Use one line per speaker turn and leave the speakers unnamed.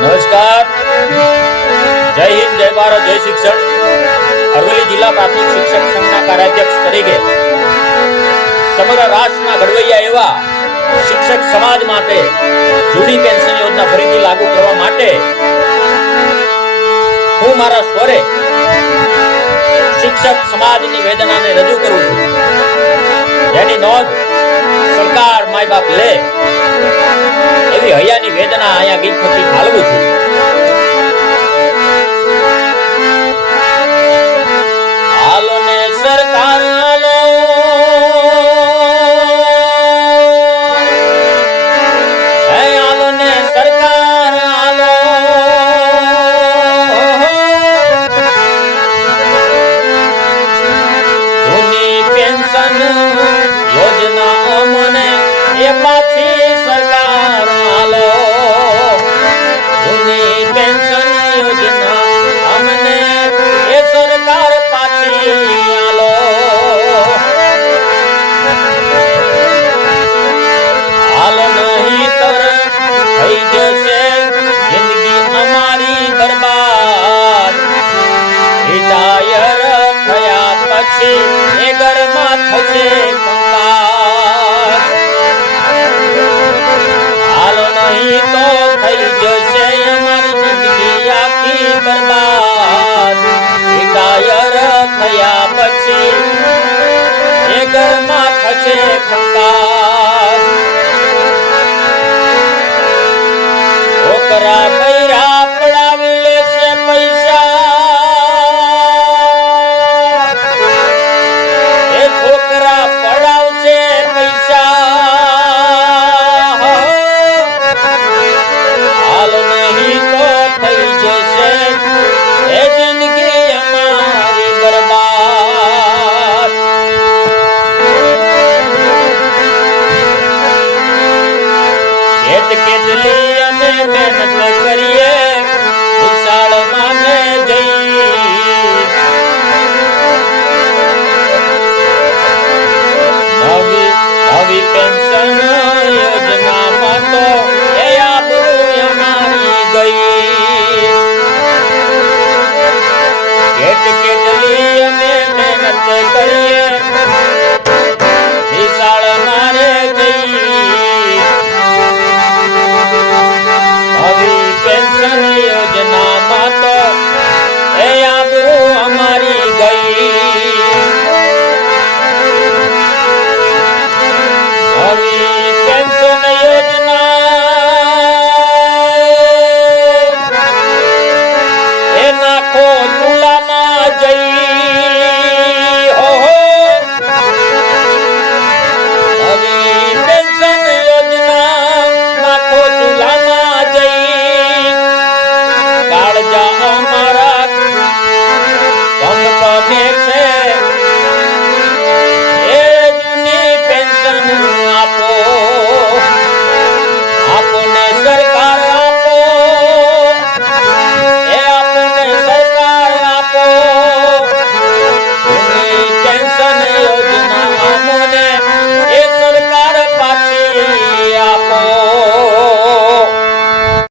નમસ્કાર. જય હિન્દ, જય ભારત, જય શિક્ષણ. અરવલ્લી જિલ્લા પ્રાથમિક શિક્ષક સંઘના કાર્યાધ્યક્ષ તરીકે સમગ્ર રાષ્ટ્રના ઘડવૈયા એવા શિક્ષક સમાજ માટે જૂની પેન્શન યોજના ફરીથી લાગુ કરવા માટે હું મારા સ્વરે શિક્ષક સમાજની વેદનાને રજૂ કરું છું. જેની નોંધ સરકાર માય બાપ લે. એવી હૈયાની વેદના અહીંયા ગીત ફકી ઠાલવું છું પાછી એ સરકાર પાછી અમારી બરબાદ. રિટાયર થયા પછી એ ઘરમાં થશે. ઘરમાં રાત અમે મહેનત કરીએ વિશાળ માને જઈ. નવી નવી પેન્શન યોજનામાં તો ગઈ. કેટ કેટલી અમે મહેનત કરીએ Oh,